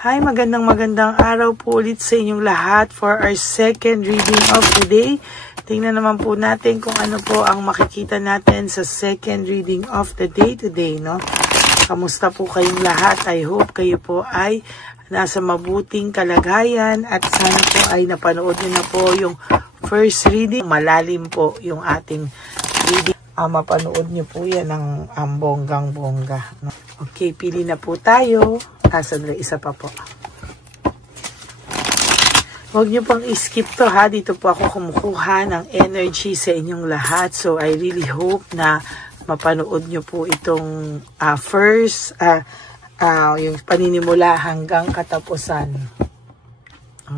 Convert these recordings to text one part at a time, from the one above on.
Hi, magandang araw po ulit sa inyong lahat for our second reading of the day. Tingnan naman po natin kung ano po ang makikita natin sa second reading of the day today, no? Kamusta po kayong lahat? I hope kayo po ay nasa mabuting kalagayan at sana po ay napanood niyo na po yung first reading. Malalim po yung ating reading. Mapanood niyo po yan ng bonggang-bongga. No? Okay, pili na po tayo. Sandali, isa pa po. Huwag niyo pang i-skip to ha. Dito po ako kumukuha ng energy sa inyong lahat. So, I really hope na mapanood niyo po itong yung paninimula hanggang katapusan.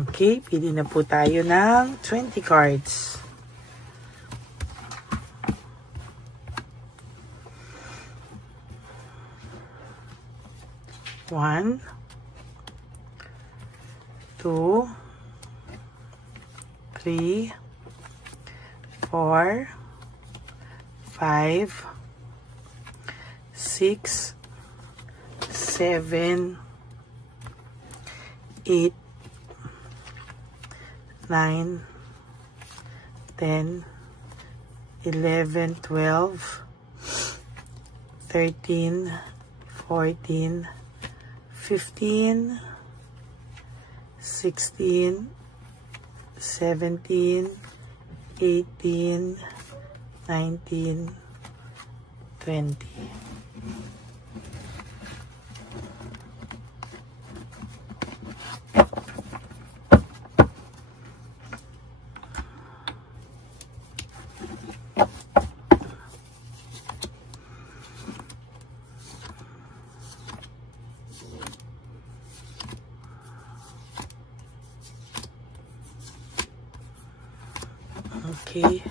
Okay, pili na po tayo ng 20 cards. One, 2, 3, 4, 5, 6, 7, 8, 9, 10, 11, 12, 13, 14, 15, 16, 17, 18, 19, 20. Okay.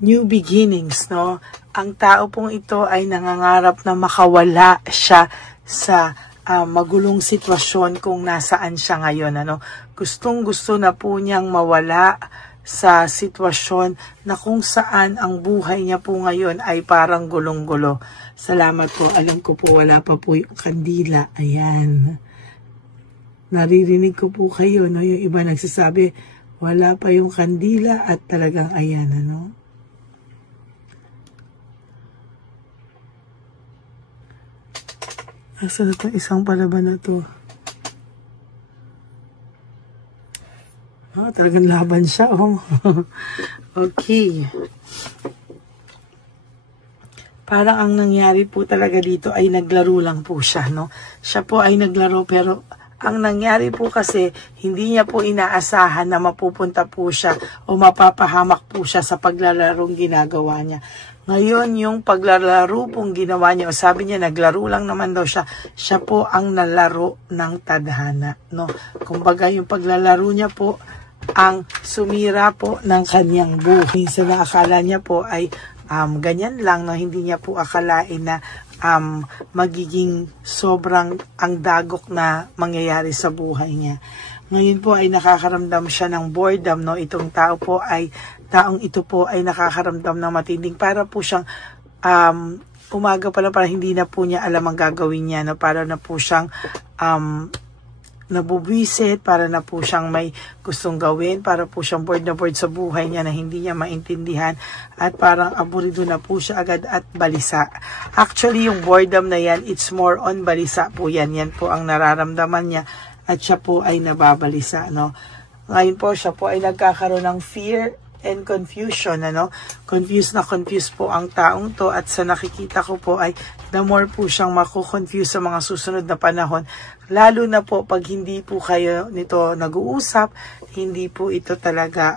New beginnings, no? Ang tao pong ito ay nangangarap na makawala siya sa magulong sitwasyon kung nasaan siya ngayon, ano? Gustong-gusto na po niyang mawala sa sitwasyon na kung saan ang buhay niya po ngayon ay parang gulong-gulo. Salamat po. Alam ko po wala pa po yung kandila. Ayan. Naririnig ko po kayo, no? Yung iba nagsasabi, wala pa yung kandila at talagang ayan, ano? Asa na itong isang palaban na to? Talagang laban siya, oh. Okay. Parang ang nangyari po talaga dito ay naglaro lang po siya, no? Siya po ay naglaro pero ang nangyari po kasi, hindi niya po inaasahan na mapupunta po siya o mapapahamak po siya sa paglalarong ginagawa niya. Ngayon, yung paglalaro pong ginawa niya, o sabi niya, naglaro lang naman daw siya, siya po ang nalaro ng tadhana. No? Kumbaga, yung paglalaro niya po, ang sumira po ng kanyang buhay. Minsan na akala niya po ay ganyan lang, no? Hindi niya po akalain na magiging sobrang ang dagok na mangyayari sa buhay niya. Ngayon po ay nakakaramdam siya ng boredom, no? Taong ito po ay nakakaramdam ng matinding para po siyang umaga pa lang para hindi na po niya alam ang gagawin niya, no? Para na po siyang nabubwisit, para na po siyang may gustong gawin, para po siyang bored na bored sa buhay niya na hindi niya maintindihan at parang aburido na po siya agad at balisa. Actually, yung boredom na yan, it's more on balisa po yan. Yan po ang nararamdaman niya at siya po ay nababalisa, no? Ngayon po, siya po ay nagkakaroon ng fear and confusion, ano? Confused po ang taong to at sa nakikita ko po ay the more po siyang mako-confuse sa mga susunod na panahon. Lalo na po pag hindi po kayo nito nag-uusap, hindi po ito talaga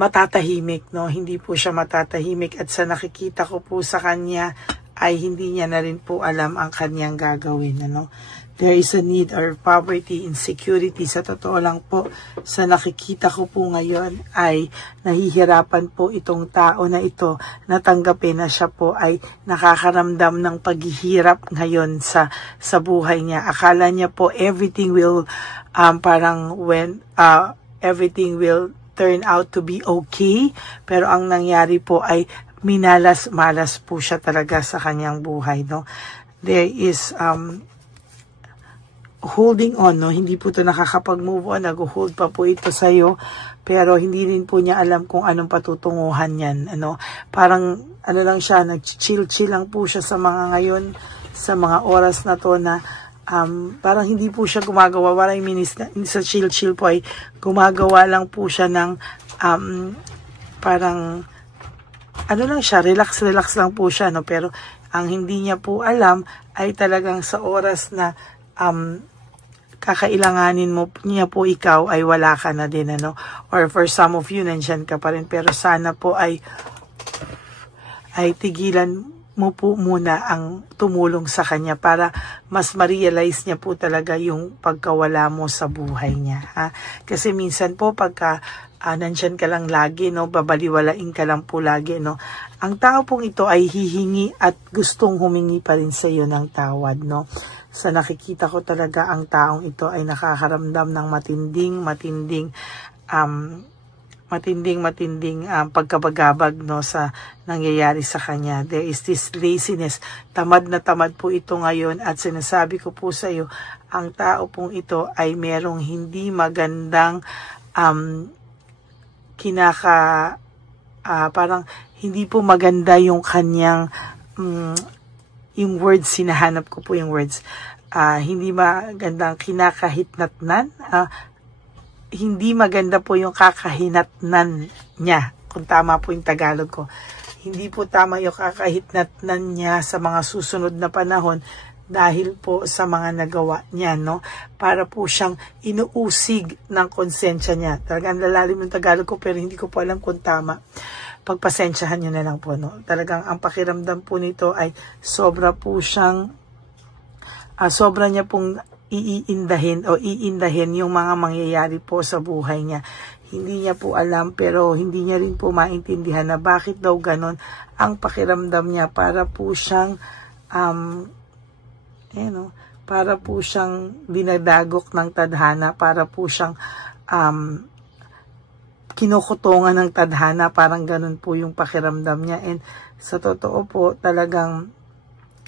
matatahimik, no? Hindi po siya matatahimik at sa nakikita ko po sa kanya ay hindi niya na rin po alam ang kanyang gagawin, ano? There is a need or poverty, insecurity. Sa totoo lang po, sa nakikita ko po ngayon ay nahihirapan po itong tao na ito na tanggapin na siya po ay nakakaramdam ng paghihirap ngayon sa buhay niya. Akala niya po everything will turn out to be okay, pero ang nangyari po ay minalas-malas po siya talaga sa kanyang buhay, no? There is holding on, no? Hindi po ito nakakapag-move on, nag-hold pa po ito sa'yo, pero hindi rin po niya alam kung anong patutunguhan yan, ano? Parang, ano lang siya, nag-chill-chill lang po siya sa mga ngayon, sa mga oras na to na, parang hindi po siya gumagawa, parang sa chill-chill po ay gumagawa lang po siya ng, parang, ano lang siya, relax lang po siya, no? Pero, ang hindi niya po alam ay talagang sa oras na, kakailanganin niya po ikaw ay wala ka na din, ano? Or for some of you, nandyan ka pa rin. Pero sana po ay tigilan mo po muna ang tumulong sa kanya para mas ma-realize niya po talaga yung pagkawala mo sa buhay niya. Ha? Kasi minsan po pagka nandyan ka lang lagi, no, babaliwalain ka lang po lagi, no. Ang tao pong ito ay hihingi at gustong humingi pa rin sa iyo ng tawad, no. Sa nakikita ko talaga ang taong ito ay nakakaramdam ng matinding pagkabagabag, no, sa nangyayari sa kanya. There is this laziness. Tamad na tamad po ito ngayon at sinasabi ko po sa iyo, ang tao pong ito ay merong hindi magandang parang hindi po maganda yung kanyang yung words, sinahanap ko po yung words, hindi magandang kinakahitnatnan, hindi maganda po yung kakahinatnan niya, kung tama po yung Tagalog ko. Hindi po tama yung kakahitnatnan niya sa mga susunod na panahon dahil po sa mga nagawa niya, no? Para po siyang inuusig ng konsensya niya. Talagang lalalim yung Tagalog ko pero hindi ko po alam kung tama. Pagpasensyahan niyo na lang po, no? Talagang ang pakiramdam po nito ay sobra niya pong iindahin yung mga mangyayari po sa buhay niya. Hindi niya po alam pero hindi niya rin po maintindihan na bakit daw ganon ang pakiramdam niya. Para po siyang para po siyang dinadagok ng tadhana, para po siyang kinukutungan ng tadhana, parang ganun po yung pakiramdam niya. And sa totoo po, talagang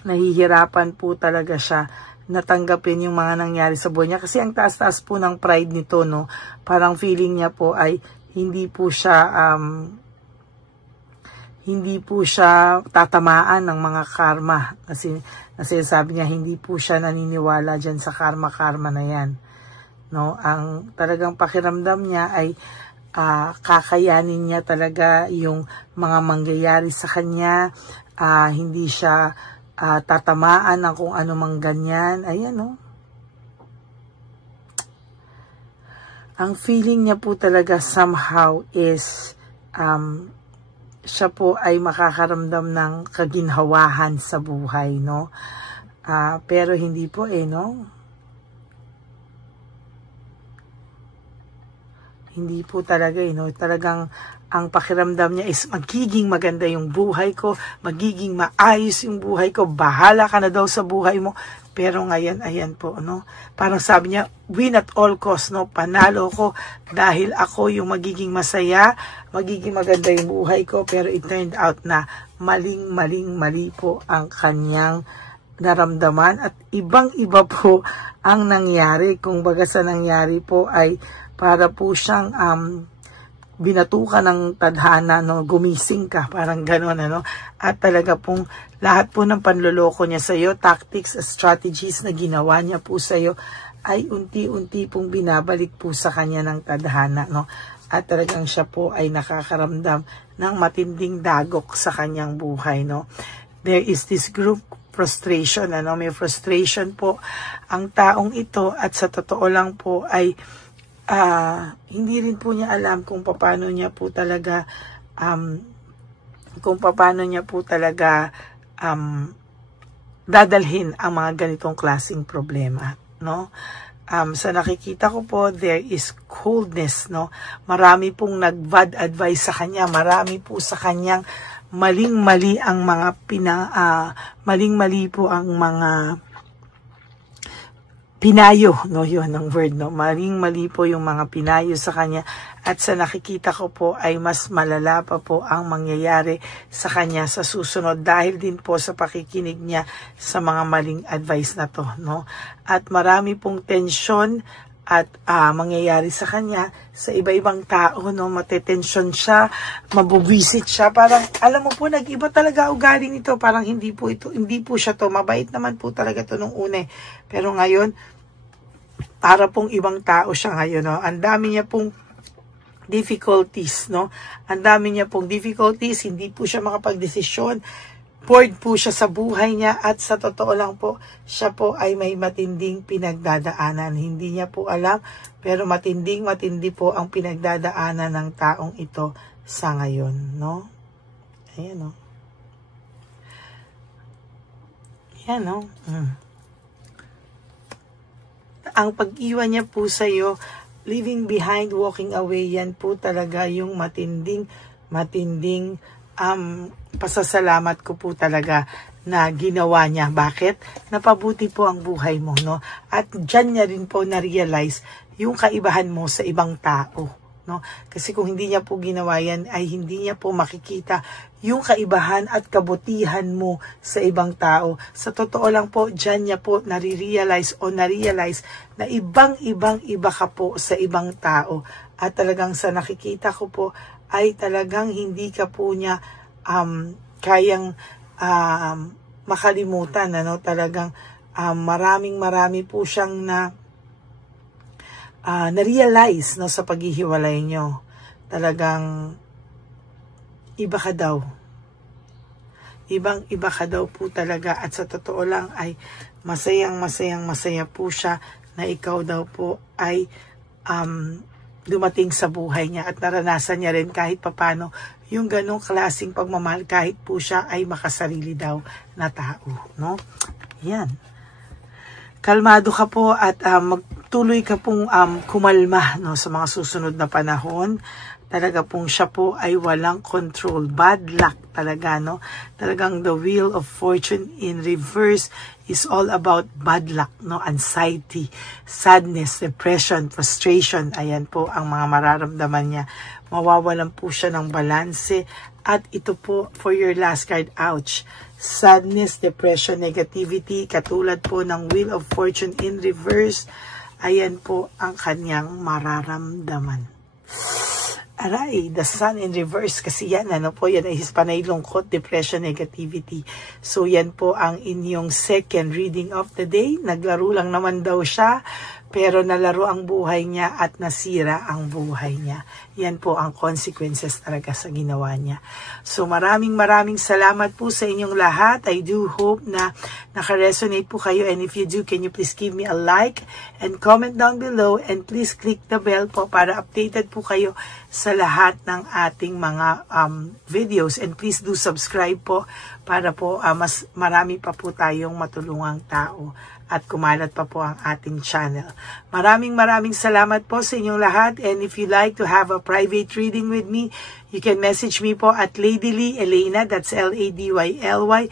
nahihirapan po talaga siya natanggapin yung mga nangyari sa buhay niya. Kasi ang taas-taas po ng pride nito, no? Parang feeling niya po ay hindi po siya tatamaan ng mga karma. Kasi sabi niya, hindi po siya naniniwala dyan sa karma na yan. No? Ang talagang pakiramdam niya ay kakayanin niya talaga yung mga mangyayari sa kanya, hindi siya tatamaan ng kung ano mang ganyan. Ayan, no? Ang feeling niya po talaga somehow is siya po ay makakaramdam ng kaginhawahan sa buhay, no? Pero hindi po no? Hindi po talaga, no? Talagang ang pakiramdam niya is magiging maganda yung buhay ko, magiging maayos yung buhay ko, bahala ka na daw sa buhay mo. Pero ngayon, ayan po, no? Parang sabi niya, win at all cost, no? Panalo ko dahil ako yung magiging masaya, magiging maganda yung buhay ko. Pero it turned out na mali po ang kanyang naramdaman at ibang-iba po ang nangyari. Kung baga sa nangyari po ay para po siyang binatukan ng tadhana, no? Gumising ka, parang gano'n, ano? At talaga pong lahat po ng panloloko niya sa iyo, tactics, strategies na ginawa niya po sa iyo ay unti-unti pong binabalik po sa kanya ng tadhana, no? At talagang siya po ay nakakaramdam ng matinding dagok sa kanyang buhay, no? There is this group frustration, ano? May frustration po ang taong ito at sa totoo lang po ay hindi rin po niya alam kung paano niya po talaga dadalhin ang mga ganitong klaseng problema, no? Sa nakikita ko po, there is coldness, no? Marami pong nag-bad advice sa kanya, marami po sa kanyang maling-mali ang mga maling-mali po ang mga pinayo, no, yun ang word, no, maling-mali po yung mga pinayo sa kanya, at sa nakikita ko po ay mas malala pa po ang mangyayari sa kanya sa susunod dahil din po sa pakikinig niya sa mga maling advice na to, no, at marami pong tensyon at mangyayari sa kanya sa iba-ibang tao, no, matetensyon siya, mabubwisit siya, parang alam mo po nag-iba talaga ugali nito, parang hindi po siya to, mabait naman po talaga to nung una, pero ngayon para pong ibang tao siya ngayon, no, ang dami niya pong difficulties, no, ang dami niya pong difficulties, hindi po siya makapagdesisyon. Bored po siya sa buhay niya at sa totoo lang po, siya po ay may matinding pinagdadaanan. Hindi niya po alam, pero matindi po ang pinagdadaanan ng taong ito sa ngayon, no? Ayan, no? Ayan, no? Ang pag-iwan niya po sa iyo, leaving behind, walking away, yan po talaga yung matinding pasasalamat ko po talaga na ginawa niya. Bakit? Napabuti po ang buhay mo, no? At dyan niya rin po na-realize yung kaibahan mo sa ibang tao, no? Kasi kung hindi niya po ginawa yan, ay hindi niya po makikita yung kaibahan at kabutihan mo sa ibang tao. Sa totoo lang po, dyan niya po na-realize na iba ka po sa ibang tao. At talagang sa nakikita ko po, ay talagang hindi ka po niya kayang makalimutan, ano, talagang marami po siyang na-realize, no, sa paghihiwalay nyo. Talagang iba ka daw. Ibang-iba ka daw po talaga, at sa totoo lang ay masaya po siya na ikaw daw po ay dumating sa buhay niya at naranasan niya rin kahit papano yung ganong klaseng pagmamahal kahit po siya ay makasarili daw na tao, no? Yan. Kalmado ka po at magtuloy ka pong kumalma, no, sa mga susunod na panahon. Talaga pong siya po ay walang control. Bad luck talaga, no? Talagang the wheel of fortune in reverse is all about bad luck, no? Anxiety, sadness, depression, frustration. Ayan po ang mga mararamdaman niya. Mawawalan po siya ng balanse. At ito po for your last card, ouch. Sadness, depression, negativity, katulad po ng wheel of fortune in reverse. Ayan po ang kanyang mararamdaman. Aray, the sun in reverse, kasi yan, ano po, yan ay panay lungkot, depression, negativity. So yan po ang inyong second reading of the day. Naglaro lang naman daw siya, pero nalaro ang buhay niya at nasira ang buhay niya. Yan po ang consequences talaga sa ginawa niya. So maraming salamat po sa inyong lahat. I do hope na naka-resonate po kayo, and if you do, can you please give me a like and comment down below, and please click the bell po para updated po kayo sa lahat ng ating mga videos, and please do subscribe po para po mas marami pa po tayong matulungang tao at kumalat pa po ang ating channel. Maraming salamat po sa inyong lahat, and if you like to have a private reading with me, you can message me po at Lady Lee Elena, that's L-A-D-Y-L-Y,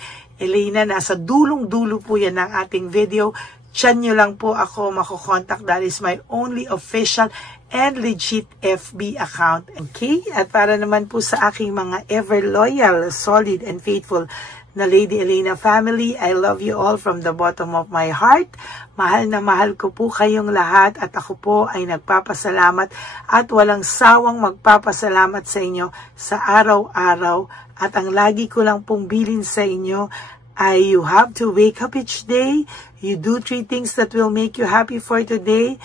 Elena, nasa dulong-dulo po yan ng ating video. Diyan nyo lang po ako makukontak. That is my only official and legit FB account. Okay? At para naman po sa aking mga ever loyal, solid, and faithful na Lady Elena family, I love you all from the bottom of my heart. Mahal na mahal ko po kayong lahat, at ako po ay nagpapasalamat at walang sawang magpapasalamat sa inyo sa araw-araw. At ang lagi ko lang pong bilin sa inyo ay you have to wake up each day. You do 3 things that will make you happy for today.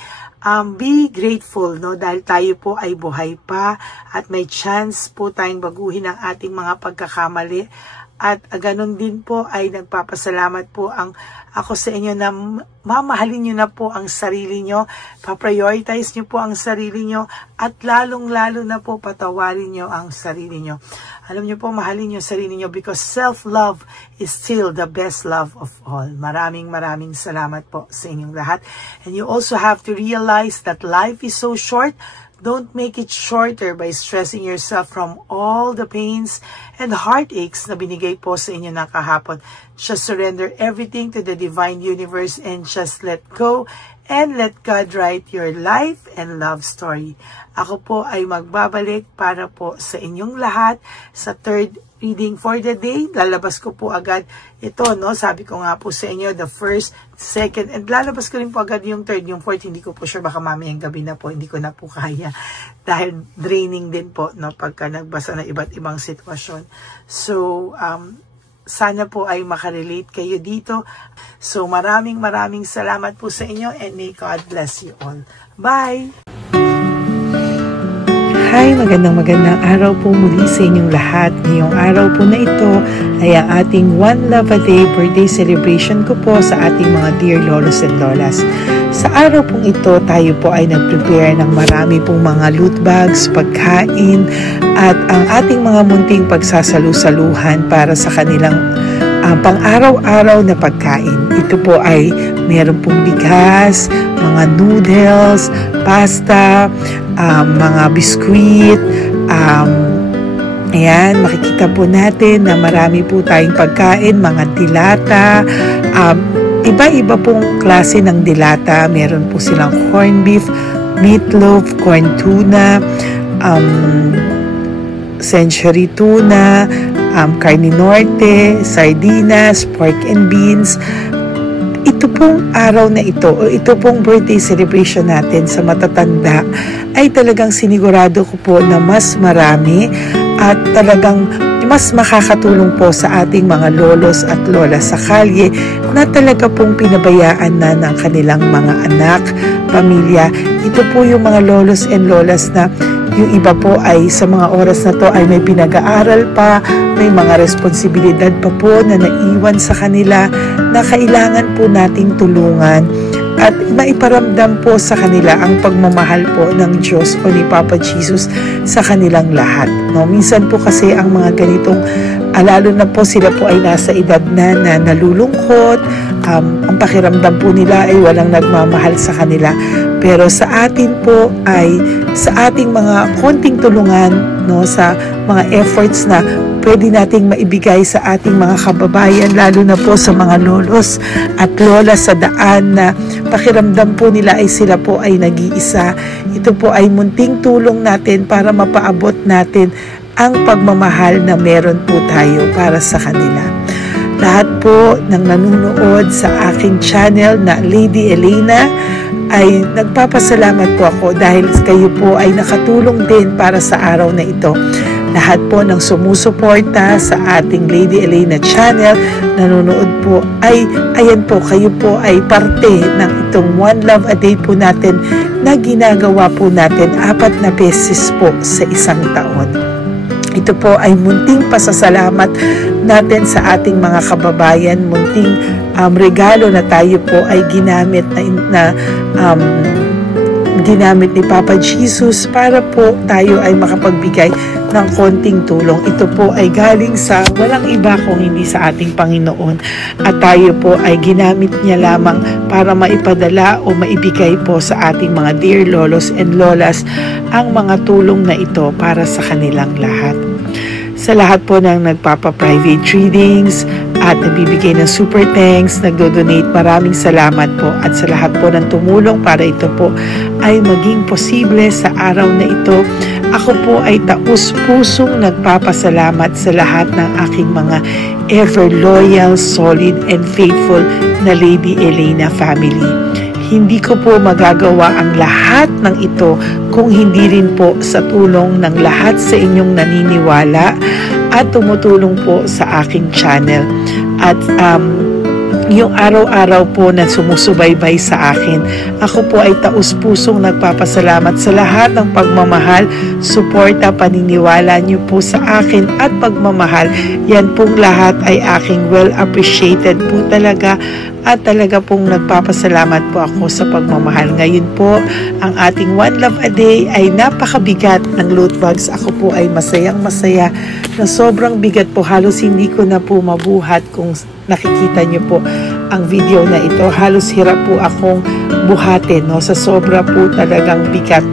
Be grateful, no? Dahil tayo po ay buhay pa at may chance po tayong baguhin ang ating mga pagkakamali. At ganun din po ay nagpapasalamat po ako sa inyo na mamahalin nyo na po ang sarili nyo, pa-prioritize nyo po ang sarili nyo, at lalong-lalo na po patawarin nyo ang sarili nyo. Alam nyo po, mahalin nyo sarili nyo because self-love is still the best love of all. Maraming salamat po sa inyong lahat. And you also have to realize that life is so short. Don't make it shorter by stressing yourself from all the pains and heartaches na binigay po sa inyo ng kahapon. Just surrender everything to the divine universe and just let go and let God write your life and love story. Ako po ay magbabalik para po sa inyong lahat sa third reading for the day. Lalabas ko po agad ito, no? Sabi ko nga po sa inyo, the first, second, and lalabas ko rin po agad yung third, yung fourth. Hindi ko po sure, baka mamayang gabi na po, hindi ko na po kaya. Dahil draining din po, no? Pagka nagbasa ng iba't ibang sitwasyon. So, sana po ay makarelate kayo dito. So, maraming salamat po sa inyo and may God bless you all. Bye! Hi, magandang araw po muli sa inyong lahat. Ngayong araw po na ito ay ang ating One Love a Day birthday celebration ko po sa ating mga dear lolos and lolas. Sa araw pong ito, tayo po ay nag-prepare ng marami pong mga loot bags, pagkain, at ang ating mga munting pagsasalu-saluhan para sa kanilang pang-araw-araw na pagkain. Ito po ay meron pong bigas, mga noodles, pasta, mga biskuit, ayan, makikita po natin na marami po tayong pagkain, mga dilata, iba-iba pong klase ng dilata. Meron po silang corned beef, meatloaf, corn tuna, century tuna, carne norte, sardinas, pork and beans. Ito pong araw na ito, o ito pong birthday celebration natin sa matatanda, ay talagang sinigurado ko po na mas marami at talagang mas makakatulong po sa ating mga lolos at lola sa kalye na talaga pong pinabayaan na ng kanilang mga anak, pamilya. Ito po yung mga lolos and lolas na yung iba po ay sa mga oras na to ay may pinag-aaral pa, may mga responsibilidad pa po na naiwan sa kanila na kailangan po nating tulungan at maiparamdam po sa kanila ang pagmamahal po ng Diyos o ni Papa Jesus sa kanilang lahat. No? Minsan po kasi ang mga ganitong, lalo na po sila po ay nasa edad na nalulungkot, ang pakiramdam po nila ay walang nagmamahal sa kanila. Pero sa atin po ay sa ating mga konting tulungan, no, sa mga efforts na pwede nating maibigay sa ating mga kababayan, lalo na po sa mga lolos at lola sa daan na pakiramdam po nila ay sila po ay nag-iisa. Ito po ay munting tulong natin para mapaabot natin ang pagmamahal na meron po tayo para sa kanila. Lahat po ng nanonood sa aking channel na Lady Elena ay nagpapasalamat po ako dahil kayo po ay nakatulong din para sa araw na ito. Lahat po ng sumusuporta sa ating Lady Elena channel, nanonood po, ay ayan po, kayo po ay parte ng itong One Love a Day po natin na ginagawa po natin 4 na beses po sa isang taon. Ito po ay munting pasasalamat natin sa ating mga kababayan, munting regalo na tayo po ay ginamit ginamit ni Papa Jesus para po tayo ay makapagbigay ng konting tulong. Ito po ay galing sa walang iba kung hindi sa ating Panginoon at tayo po ay ginamit niya lamang para maipadala o maibigay po sa ating mga dear lolos and lolas ang mga tulong na ito para sa kanilang lahat. Sa lahat po ng nagpapa-private readings at nagbibigay ng super thanks, nagdo-donate, maraming salamat po. At sa lahat po ng tumulong para ito po ay maging posible sa araw na ito, ako po ay taus-pusong nagpapasalamat sa lahat ng aking mga ever loyal, solid, and faithful na Lady Elena family. Hindi ko po magagawa ang lahat ng ito kung hindi rin po sa tulong ng lahat sa inyong naniniwala at tumutulong po sa aking channel. At yung araw-araw po na sumusubaybay sa akin, ako po ay taus-pusong nagpapasalamat sa lahat ng pagmamahal, suporta, paniniwala niyo po sa akin at pagmamahal. Yan pong lahat ay aking well appreciated po talaga at talaga pong nagpapasalamat po ako sa pagmamahal. Ngayon po, ang ating One Love a Day ay napakabigat ng loot bags. Ako po ay masayang-masaya na sobrang bigat po. Halos hindi ko na po mabuhat kung nakikita niyo po ang video na ito. Halos hirap po akong buhatin, no? Sa sobra po talagang bigat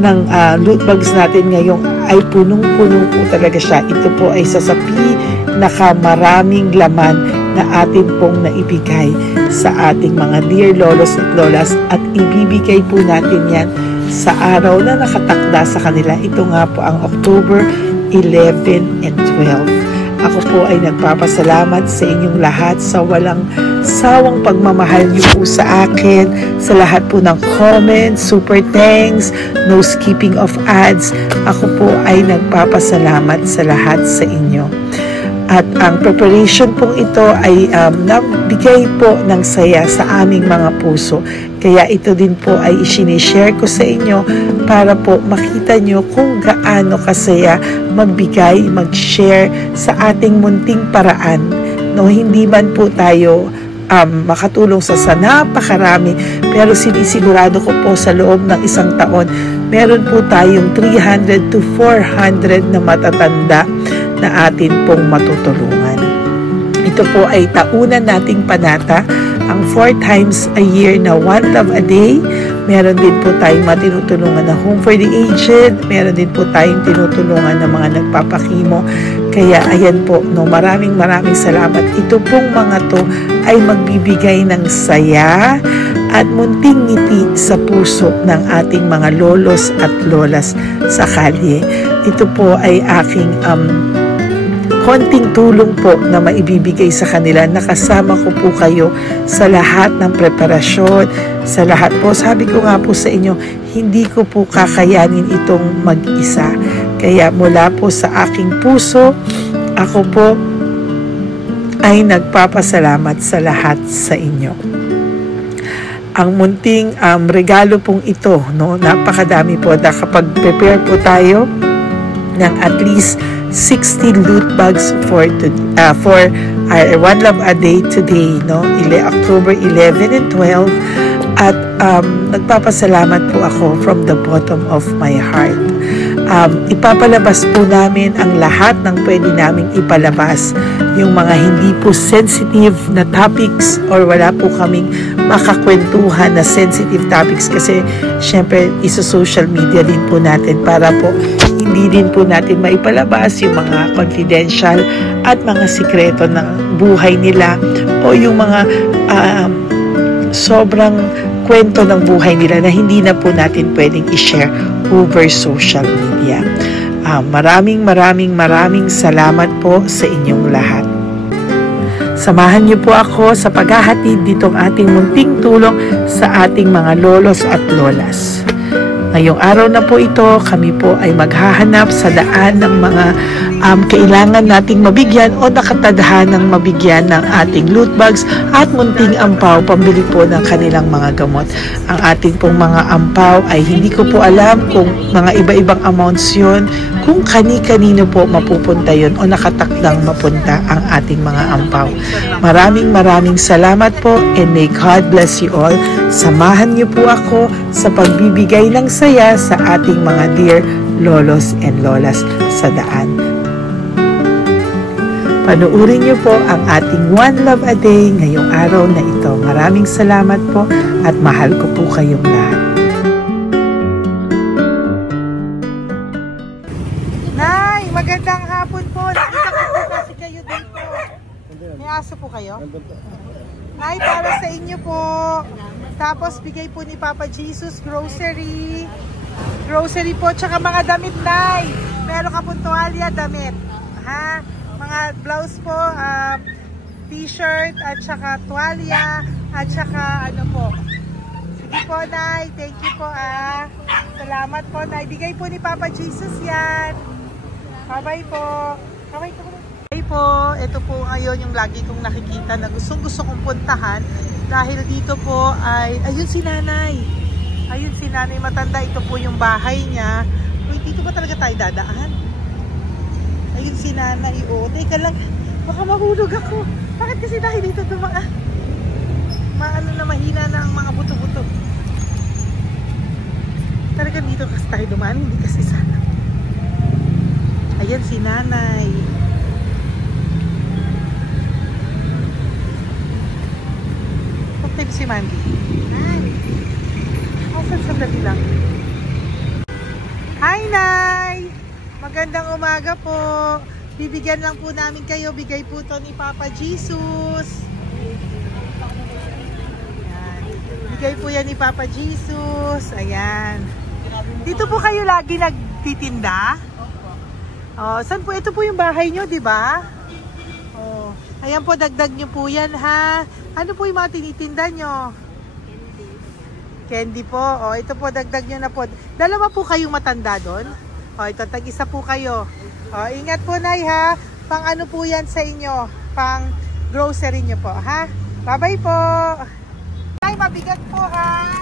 ng loot bags natin ngayong ay punong-puno po talaga siya. Ito po ay sasapi na maraming laman na atin pong naibigay sa ating mga dear lolos at lolas, at ibibigay po natin yan sa araw na nakatakda sa kanila. Ito nga po ang October 11 and 12. Ako po ay nagpapasalamat sa inyong lahat sa walang sawang pagmamahal niyo po sa akin, sa lahat po ng comments, super thanks, no skipping of ads. Ako po ay nagpapasalamat sa lahat sa inyo. At ang preparation pong ito ay nabigay po ng saya sa aming mga puso. Kaya ito din po ay isinishare ko sa inyo para po makita nyo kung gaano kasaya magbigay, mag-share sa ating munting paraan. No, hindi man po tayo makatulong sa napakarami, pero sinisigurado ko po sa loob ng isang taon, meron po tayong 300 to 400 na matatanda na atin pong matutulungan. Ito po ay taunan nating panata, ang 4 times a year na One Love a Day. Meron din po tayong matinutulungan na Home for the Aged. Meron din po tayong tinutulungan ng mga nagpapakimo. Kaya ayan po, no, maraming salamat. Ito pong mga to ay magbibigay ng saya at munting ngiti sa puso ng ating mga lolos at lolas sa kalye. Ito po ay aking konting tulong po na maibibigay sa kanila. Nakasama ko po kayo sa lahat ng preparasyon, sa lahat po. Sabi ko nga po sa inyo, hindi ko po kakayanin itong mag-isa. Kaya mula po sa aking puso, ako po ay nagpapasalamat sa lahat sa inyo. Ang munting regalo pong ito, no, napakadami po na kapag prepare po tayo ng at least 60 loot bags for our One Love a Day today, no? October 11 and 12. At nagpapasalamat po ako from the bottom of my heart. Ipapalabas po namin ang lahat ng pwede naming ipalabas. Yung mga hindi po sensitive na topics or wala po kaming makakwentuhan na sensitive topics, kasi syempre isa-social media din po natin para po hindi din po natin maipalabas yung mga confidential at mga sikreto ng buhay nila o yung mga sobrang kwento ng buhay nila na hindi na po natin pwedeng i-share over social media. Maraming salamat po sa inyong lahat. Samahan niyo po ako sa paghahatid ditong ating munting tulong sa ating mga lolos at lolas. Ngayong araw na po ito, kami po ay maghahanap sa daan ng mga kailangan nating mabigyan o nakatadhanang mabigyan ng ating loot bags at munting ampaw pambili po ng kanilang mga gamot. Ang ating pong mga ampaw ay hindi ko po alam kung mga iba-ibang amounts yun, kung kani-kanino po mapupunta yun o nakatakdang mapunta ang ating mga ampaw. Maraming salamat po, and may God bless you all. Samahan niyo po ako sa pagbibigay ng saya sa ating mga dear lolos and lolas sa daan. Panuurin niyo po ang ating One Love a Day ngayong araw na ito. Maraming salamat po at mahal ko po kayong lahat. Nay, magandang hapon po. Nakita ko po kasi kayo dito. May aso po kayo? Nay, para sa inyo po. Tapos bigay po ni Papa Jesus grocery. Grocery po, tsaka mga damit, Nay. Meron ka po tuwalya, damit. Ha? Mga blouse po, t-shirt, at saka tuwalya, at saka ano po. Sige po, Nay. Thank you po, Salamat po, Nay. Bigay po ni Papa Jesus yan. Bye-bye po. Bye-bye po. Bye po. Ito po ngayon yung lagi kong nakikita na gusto kong puntahan. Dahil dito po ay, ayun si Nanay. Ayun si Nanay matanda. Ito po yung bahay niya. Uy, dito ba talaga tayo dadaan? Ayun si Nanay. O, teka lang. Baka mahulog ako. Bakit kasi dahil dito dumaan? Maano na, mahina na ang mga buto-buto. Talaga dito kasi tayo dumaan. Hindi kasi sana. Ayan si Nanay. Type si Mandy. Sandali lang. Hi, Nay! Magandang umaga po. Bibigyan lang po namin kayo. Bigay po to ni Papa Jesus. Bigay po yan ni Papa Jesus. Ayan. Dito po kayo lagi nagtitinda? Oh, saan po? Ito po yung bahay nyo, di ba? Oh, ayan po, dagdag nyo po yan, ha? Ano po yung mga tinitinda nyo? Candy po. Oh, ito po, dagdag nyo na po. Dalawa po kayong matanda doon? Oh, ito, tag-isa po kayo. Oh, ingat po, Nay, ha? Pang ano po yan sa inyo? Pang grocery nyo po, ha? Bye-bye po. Nay, mabigat po, ha?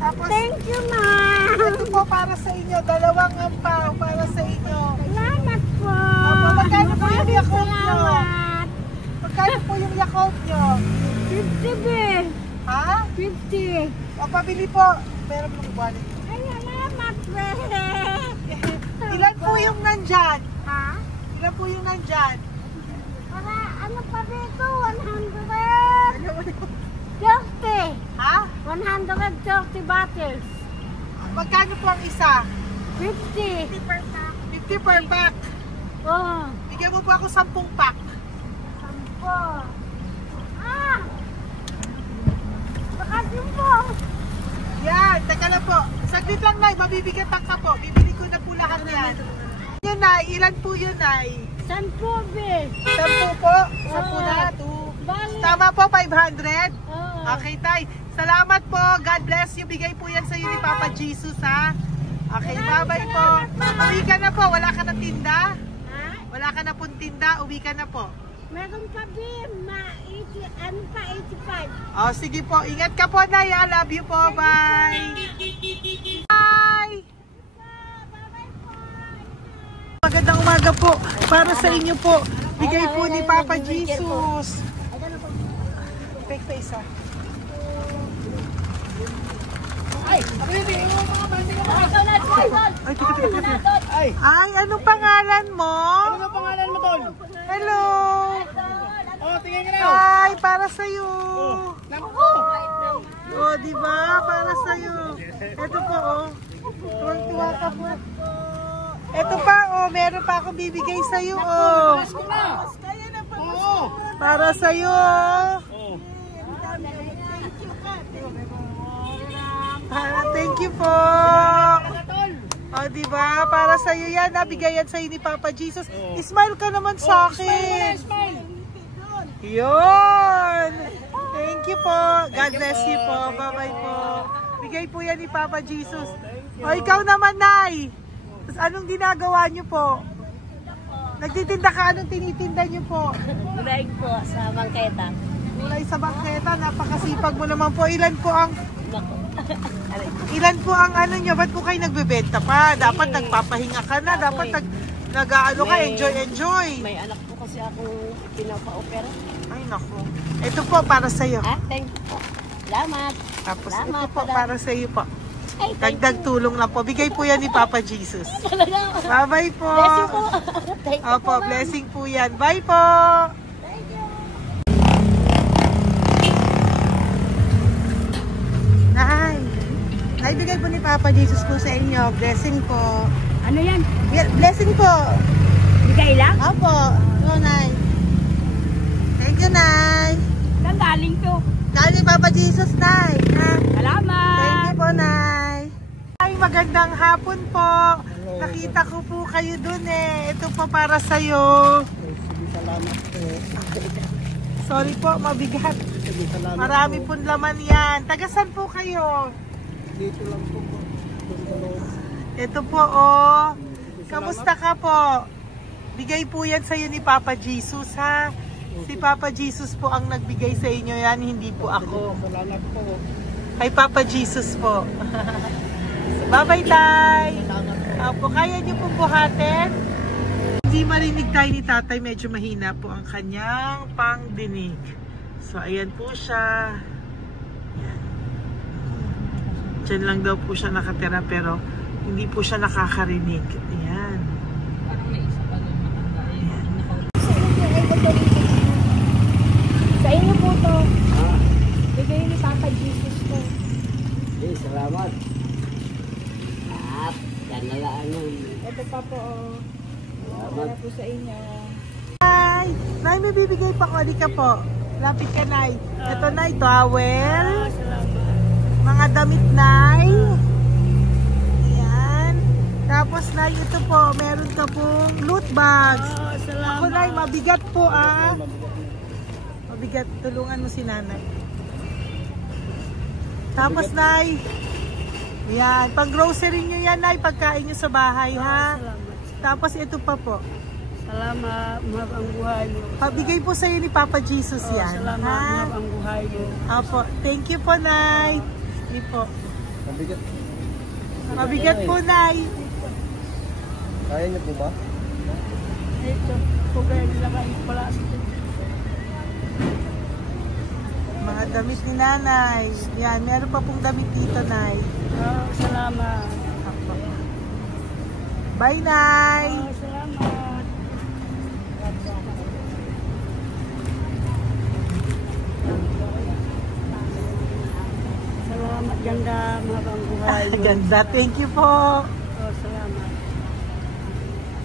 Tapos, Thank you, Ma. ito po para sa inyo. Dalawang ampaw para sa inyo. Salamat po. Opo, magkano po yung Yakult nyo? Salamat. Magkano po yung Yakult nyo? 50, be. Ha? 50. O, pabili po. Meron po wallet. Ay, salamat, be. Ilan po yung nandyan? Ha? Ilan po yung nandyan? Para, ano pa dito? 130. Ha? 130 bottles. Magkano po ang isa? 50. 50 per pack. Oh. Bigyan mo po ako 10 pack. 10. Ah! Bakasyon po. Yan, teka lang po. Saglit lang, Nay. Mabibigatan ka po. Bibili ko na po lahat yan. Yun, Nay. Ilan po yun, Nay? 10 po, be. 10 po? 10 na? 2. Bali. Tama po, 500? Oh. Okay, Tay. Salamat po. God bless you. Bigay po yan sa iyo ni Papa Jesus, ha? Okay, bye-bye po. Uwi ka na po. Wala ka na tinda? Ha? Wala ka na pong tinda. Uwi ka na po. Meron pa, be. Ano pa, 85. Oh, sige po. Ingat ka po, Nay. I love you po. Bye. Bye. Magandang umaga po. Para sa inyo po. Bigay po ni Papa Jesus. Fake face, ha? Ay, anong pangalan mo? Ano pangalan mo, Tol? Hello. Oh, tingin ka na. Hi, para sa iyo. Naku! Oh, di ba? Para sa iyo. Ito po, oh. Tuwang-tuwa ka po. Ito pa, oh, meron pa akong bibigay sa iyo, oh. Oo! Para sa iyo. Oh. Thank you po. Oh, di ba? Para sa iyo yan, nabigay yan sa iyo ni Papa Jesus. Smile ka naman sa akin. Yun. Thank you po. God bless you po. Bye-bye po. Bigay po yan ni Papa Jesus. O, ikaw naman, Nay. Tapos anong ginagawa niyo po? Nagtitinda ka, anong tinitinda niyo po? Gulay po sa bangketa. Gulay sa bangketa, napakasipag mo naman po. Ilan po ang ano nyo? Ba't po kayo nagbebenta pa? Dapat nagpapahinga ka na. Dapat nag-ano ka, enjoy. May anak po kasi akong pinapa-opera. Ay, naku. Ito po, para sa'yo. Ah, thank you po. Salamat. Tapos Salamat, ito po, para sa'yo po. Ay, thank Dagdag tulong lang po. Bigay po yan ni Papa Jesus. Talaga. Bye-bye po. Bless you po. Thank you Opo, po, ma'am. blessing po yan. Bye po. Thank you. Nay, bigay po ni Papa Jesus po sa inyo. Blessing po. Ano yan? Blessing po. Bigay lang? Opo. Ito, Nay. Thank you, Nay. Saan galing to? Dahil ni Papa Jesus, Nay. Ha? Salamat. Thank you po, Nay. Ay, magandang hapon po. Nakita ko po kayo dun eh. Ito po para sa'yo. Salamat po. Sorry po, mabigat. Salamat Marami pong laman yan. Tagasan po kayo? Dito lang po po. Ito po, oh. Kamusta ka po? Bigay po yan sa'yo ni Papa Jesus, ha? Si Papa Jesus po ang nagbigay sa inyo yan, hindi po ako. Salamat po. Kay Papa Jesus po. Bye-bye, Tay. Opo, kaya niyo po buhatin? Hindi marinig tayo ni Tatay, medyo mahina po ang kanyang pangdinig. So, ayan po siya. Ayan. Diyan lang daw po siya nakatira pero hindi po siya nakakarinig. Ayan. Ayan. Sa inyo po to. Bigay ni Papa Jesus po. Okay, salamat. Yan na lang. Ito pa po. Para po sa inyo. Nay, Nay, may bibigay pa ko. Di ka po. Lapit ka, Nay. Ito, Nay, towel. Salamat. Mga damit, Nay. Ayan. Tapos, Nay, ito po, meron ka pong loot bags. Ako, Nay, mabigat po, ah. Mabigat. Tulungan mo si Nanay. Tapos, Nay, ayan. Pag-grocery nyo yan, Nay. Pagkain nyo sa bahay, ha? Tapos, ito pa po. Salamat, mahal ang buhay mo. Pabigay po sa'yo ni Papa Jesus yan. Salamat, ha? mahal ang buhay mo. Apo. Thank you po, Nay. Hindi po. Mabigat. Mabigat po, Nay. Kaya niyo po ba? Ito, kung kaya nilagay pala sa Mga damit ni Nanay. Yan, meron pa pong damit dito, Nay. salamat. Apo. Bye, Nay. Salamat. Salamat, ganda, mahal ang buhay mo. Ganda. Thank you po. Salamat.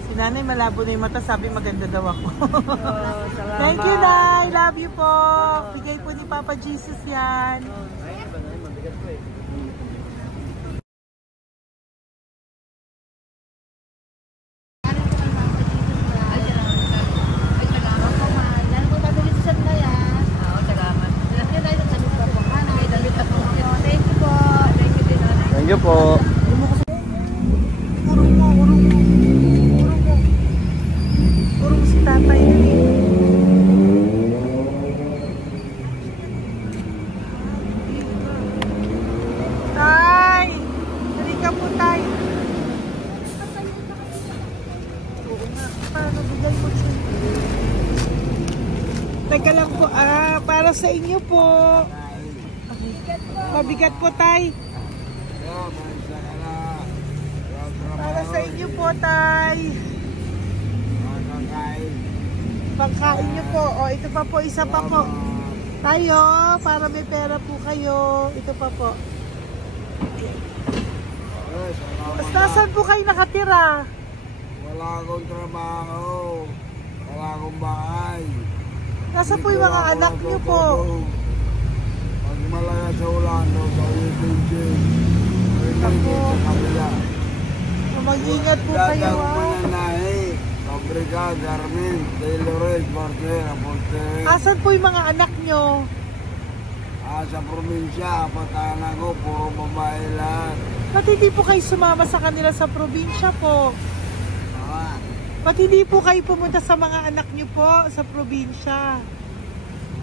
Si Nanay malabo na yung mata. Sabi maganda daw ako. Salamat. Thank you, Nay. Love you po. Bigay po ni Papa Jesus yan. Mabigat po eh. Thank you po. Urong mo. Urong si tatay yun eh. Tay! Halika po, Tay. Oo nga. Paano bigay mo siya? Teka lang po. Para sa inyo po. Mabigat po, Tay. Para sa inyo po, Tay. Pagkain nyo po. O, ito pa po, isa pa po. Tayo, para may pera po kayo. Ito pa po. Nasaan po kayo nakatira? Wala akong trabaho. Wala akong bahay. Nasaan po yung mga anak nyo po? Pag malaya sa ulan, sa UPG. Ako. Sa kabila. Mag-ingat po kayo, Dadang ha? mananahi. Fabrika, garment, tailoring, porter, upholstery. Asan po yung mga anak nyo? Sa probinsya, patanan ko, puro babae lahat. Ba't hindi po kayo sumama sa kanila sa probinsya po? Ah, Ba't hindi po kayo pumunta sa mga anak nyo po sa probinsya?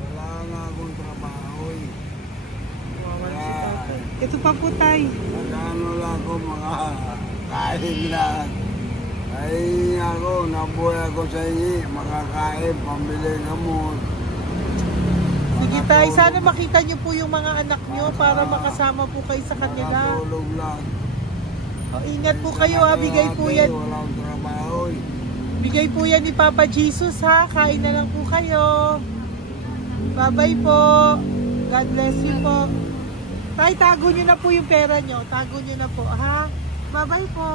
wala nga akong trabaho eh. Ito pa po, Tay. Nagano lang ako mga kain lang. Ay ako, nabuhay ako sa inyo, makakain, pambili gamot. Sige, Tay. Sana makita nyo po yung mga anak nyo para makasama po kayo sa kanila. Makatulog lang. O, ingat po kayo, ha. Bigay po yan. Walang trabaho eh. Bigay po yan ni Papa Jesus, ha. Kain na lang po kayo. Bye-bye po. God bless you po. Tay, tago nyo na po yung pera nyo. Tago nyo na po, ha. Bye-bye po.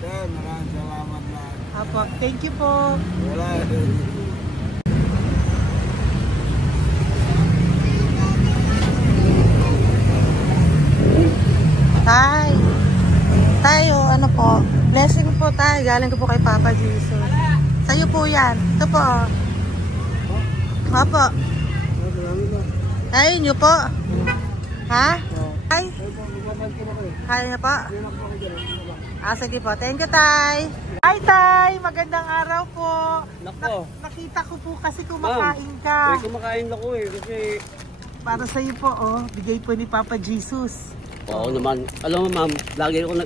Then, maraming salamat na. Apo, thank you po. Wala Tay. Tayo, ano po? Blessing po tayo. Galing ko po kay Papa Jesus. Sa'yo po yan. Ito po. Opo. Tayo nyo po. Ha? Tay? Kaya po. Sige po. Thank you, Tay. Hi, Tay. Magandang araw po. Nako. Nakita ko po kasi kumakain ka. Kumakain ako eh kasi... Para sa'yo po, oh. Bigay po ni Papa Jesus. Oo naman. Alam mo ma'am, lagi ako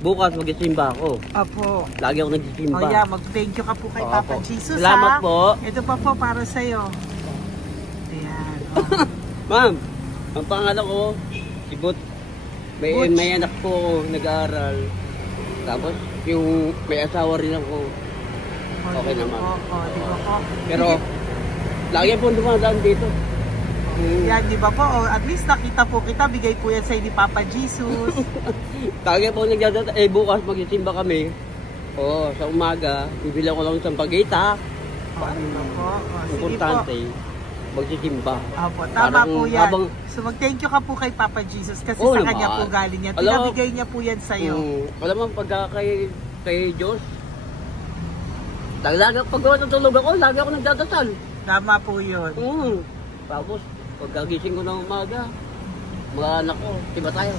bukas mag-isimba ako. Apo. Lagi ako nagsisimba. Oh yeah, mag-thank you ka po kay Papa Opo. Jesus, Salamat ha? po. Ito pa po para sa'yo. Ayan. Oh. Ma'am, ang pangalan ko, si Butch. Butch. May anak ko nag-aaral. Tapos yung may asawa rin ako. Okay naman. Di ba po? Pero lagi po dumadaan dito. Yan, di ba po? Oh, at least nakita po kita, bigay po yan sa'yo ni Papa Jesus. Lagi po nagdadaan. Bukas mag-isimba kami. Oo, sa umaga, bibilang ko lang isang pagita. Di ba po? Sige po. Importante. magsisimba. Opo, tama Parang po yan. habang- So mag-thank you ka po kay Papa Jesus kasi Oo sa naman. kanya po galing yan. Alam mo- Pinabigay niya po yan sa'yo. Alam mo, pagka kay Diyos, lagi pag natulog ako, lagi ako nagdadasal. Tama po yun. Tapos, pagkagising ko ng umaga, mga anak ko, tiba tayo.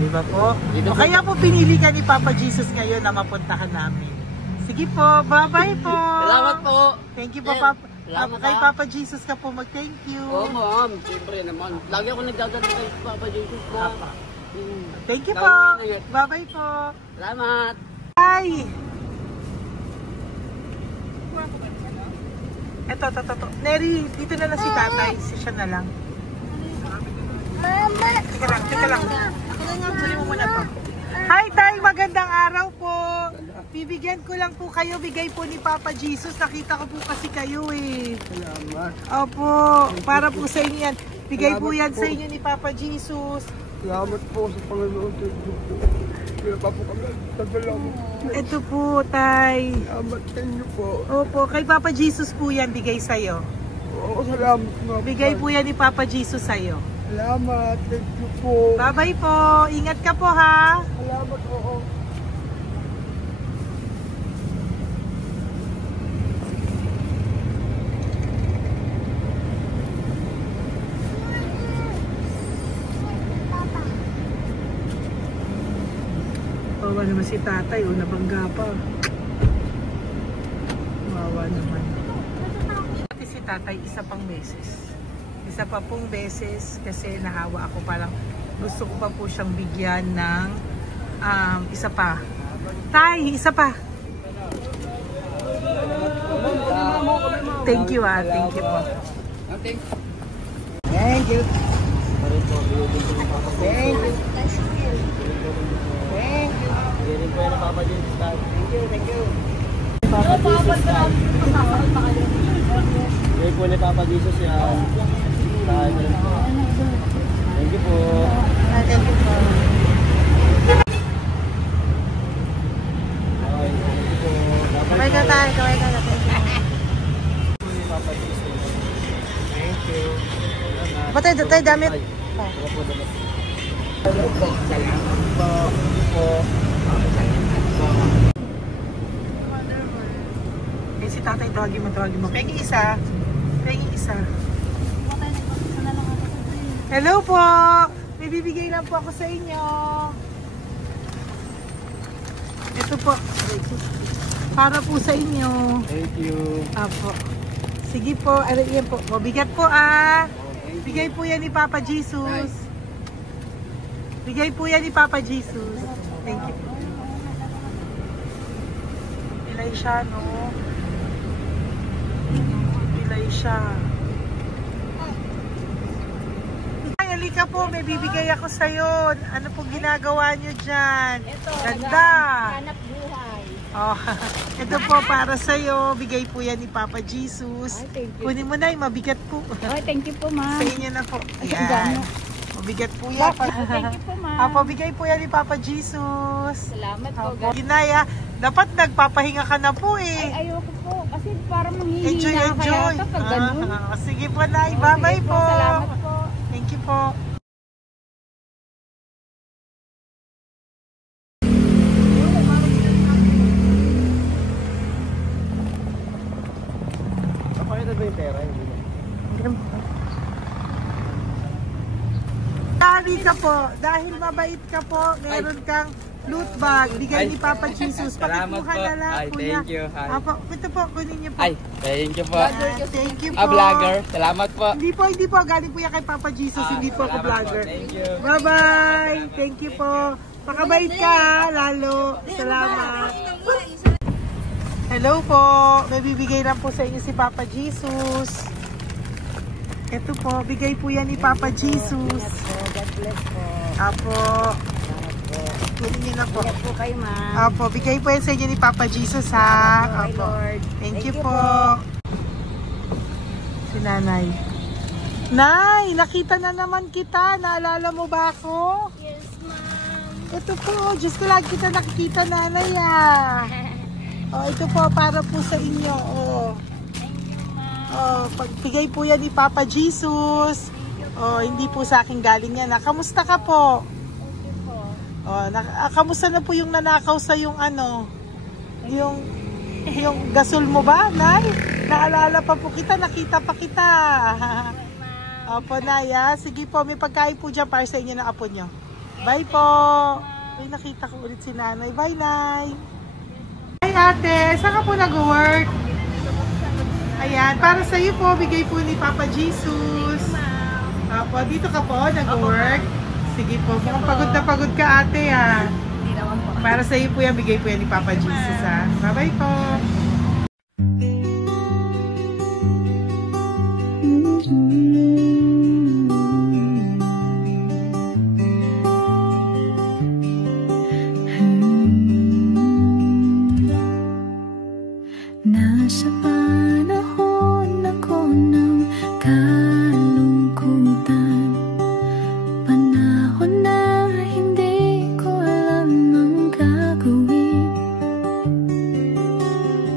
Di ba po? Dito O po. kaya po pinili ka ni Papa Jesus ngayon na mapuntahan namin. Sige po, bye-bye po. Salamat po. Thank you po, Eh, Papa. salamat, Kay ha. Papa Jesus ka po mag-thank you. Oo, ma'am. Siyempre naman. Lagi ako nagdadasal kay Papa Jesus na. Papa. Thank you Lagi po. ingat. Bye-bye po. Salamat. Bye. Ito. Neri, dito na lang si tatay. Siya na lang. Mama! Teka lang. Kunin mo muna to. Hi, tay! Magandang araw po. Bibigyan ko lang po kayo. Bigay po ni Papa Jesus. Nakita ko po kasi kayo eh. Salamat. Opo. Para po sa inyo yan. Bigay po yan sa inyo ni Papa Jesus. Salamat po sa Panginoon. Kaya pa po kami. Tagal ako. Ito po, tay. Salamat sa inyo po. Opo. Kay Papa Jesus po yan. Bigay sa'yo. Oo, salamat mga Bigay po yan ni Papa Jesus sa'yo. Salamat. Thank you po. Bye-bye po. Ingat ka po ha. Salamat po. Wawa naman si tatay. O, nabangga pa. Wawa naman. Pati si tatay, isa pang beses. Isa pa pong beses kasi nahawa ako. Parang gusto ko pa po siyang bigyan ng isa pa. Tay, isa pa. Thank you ah. Thank you po. Thank you. Thank you. Thank you. Bigay po ni Papa Jesus yan. Thank you po. Thank you po. Kamay ka tayo. Kamay ka na. Thank you. Thank you. Ba't tayo damit? Eh, si tatay, tawagin mo. Pengi isa. Hello po! May bibigay lang po ako sa inyo. Ito po. Para po sa inyo. Thank you. Apo. Sige po. Yan po. Mabigat po ah. Bigay po yan ni Papa Jesus. Bigay po yan ni Papa Jesus. Thank you. Pilay siya, no? Pilay siya. Ay, halika po. May bibigay ako sa'yo. Ano po ginagawa nyo dyan? Ito, Ganda. hanap buhay. Oh, ito po para sa'yo. Bigay po yan ni Papa Jesus. Ay, thank you. Kunin mo na, mabigat po. Ay, thank you po, ma'am. Sa inyo na po. Ay, Ayan. Mabigat po yan. Thank you po, ma'am. Apo, bigay po yan ni Papa Jesus. Salamat po, Apo. guys. Ginaya, dapat nagpapahinga ka na po eh. Ay, ayoko po. Kasi parang manghihina Enjoy. kaya ito pag ganun. Sige po, Nay. Oh, Bye-bye sige po. Salamat po. Thank you po. Kapakita ba yung pera? Dahil ka po, dahil mabait ka po, meron kang loot bag. Bigay ni Papa Jesus. Salamat Pakikuha po. na lang, Ay, kuya. thank you. Ay. Apo, ito po, kunin niyo po. Ay, thank you po. Thank you po. Vlogger. Salamat po. Hindi po. Galing po yan kay Papa Jesus. Hindi po ako Salamat vlogger. po. Thank you. Bye-bye. Thank you po. Pakabait ka, lalo. Salamat. Hello po. May bibigay lang po sa inyo si Papa Jesus. Ito po, bigay po yan ni Papa Jesus. God bless po. Apo. Kunin niyo na po. Ingat po kayo, ma'am. Apo, bigay po yan sa inyo ni Papa Jesus ha. Salamat po, Apo. Lord. Thank you po. Si Nanay. Nay, nakita na naman kita. Naalala mo ba ako? Yes, ma'am. Ito po, Diyos ko lang kita nakikita, Nanay ah. Oh, ito po para po sa inyo. Oh. Thank you, ma'am. Oh, pagbigay po yan ni Papa Jesus. Oh, hindi po sa akin galing yan. Kamusta ka po? Okay po. Oh, kamusta na po yung nanakaw sa yung ano? Yung gasol mo ba, Nay? Naalala pa po kita, nakita pa kita. Opo, Nay. Sige po, may pagkain po dyan para sa inyo ng apo nyo. Bye po. Ay, nakita ko ulit si Nanay. Bye, Nay. Hi, ate. Saan ka po nag-work? Ayan, para sa iyo po, bigay po ni Papa Jesus. Opo, dito ka po, nag-work. Sige po, mukhang pagod na pagod ka, ate, ha. Hindi naman po. Para sa iyo po yan, bigay po yan ni Papa Jesus, ha. Bye-bye po. Nasa panahon ako ng kalungkutan, panahon na hindi ko alam ang gagawin.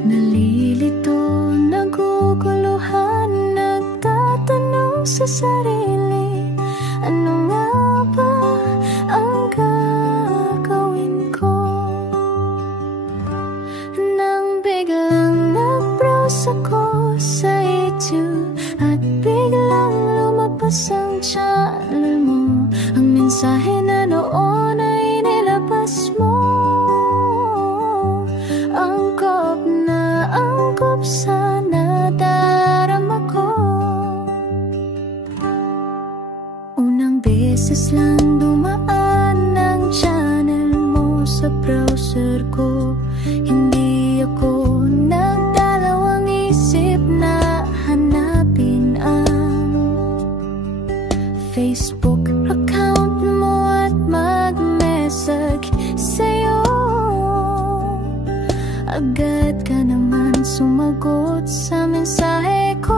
Nalilito, naguguluhan, nagtatanong sa sarili, ano nga ba ang gagawin ko? Nang biglang nag-browse ako sa YouTube at biglang lumabas ang channel mo, ang mensahe na noon ay nilabas mo. Angkop sa nadarama ko. Unang beses lang dumaan ang channel mo sa browser ko. Hindi ako nagdalawang isip na hanapin ang Facebook account mo at mag-message sa'yo. Agad ka naman sumagot sa mensahe ko.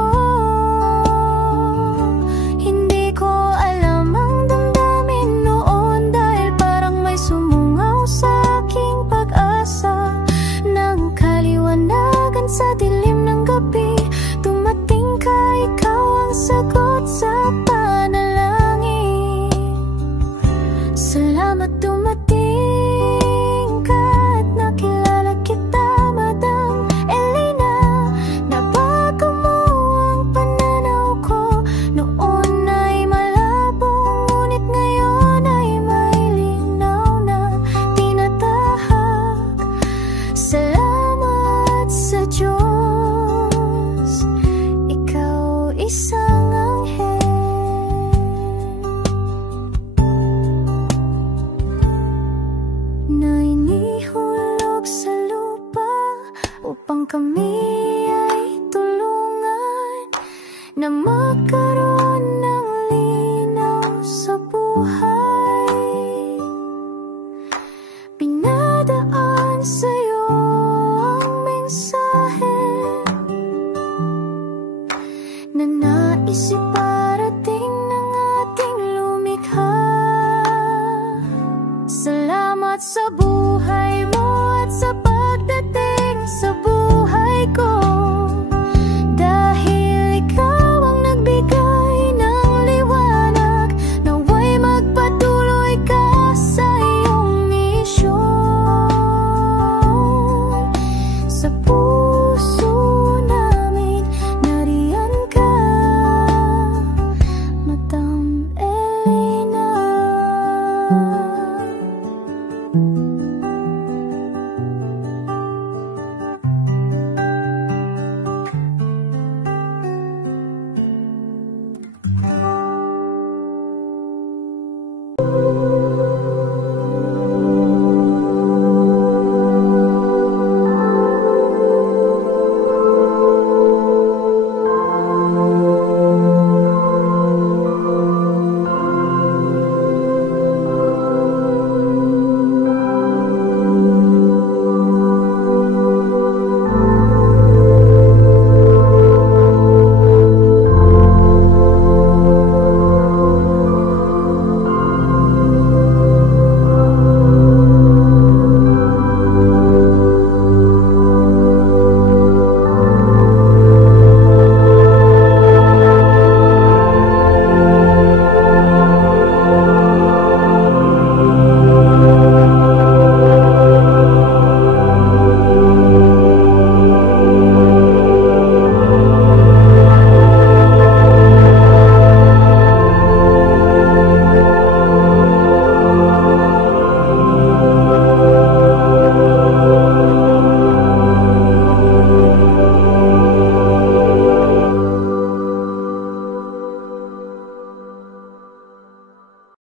Hindi ko alam ang damdamin noon, dahil parang may sumungaw sa aking pag-asa. Nang kaliwanagan sa dilim ng gabi, dumating ka, ikaw ang sagot sa panalangin. Salamat dumating ka at nakilala kita, Madam Elena. Nabago mo ang pananaw ko. Noon ay malabo, ngunit ngayon ay may linaw na tinatahak. Salamat sa Diyos, ikaw isang anghel na inihulog sa lupa upang kami ay tulungan na magkaroon ng linaw sa buhay. Pinadaan sa'yo ang mensahe na naisip